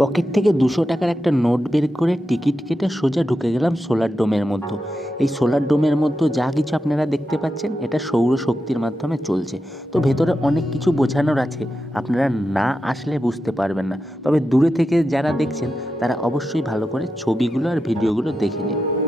Pocket থেকে দুশো টাকার একটা নোট বের করে টিকিট কেটে সোজা ঢুকে গেলাম সোলার ডোমের মধ্যে। এই সোলার ডোমের মধ্যে যা কিছু আপনারা দেখতে পাচ্ছেন, এটা সৌরশক্তির মাধ্যমে চলছে। তো ভেতরে অনেক কিছু বোঝানোর আছে, আপনারা না আসলে বুঝতে পারবেন না। তবে দূরে থেকে যারা দেখছেন, তারা অবশ্যই ভালো করে ছবিগুলো আর ভিডিওগুলো দেখে নিন।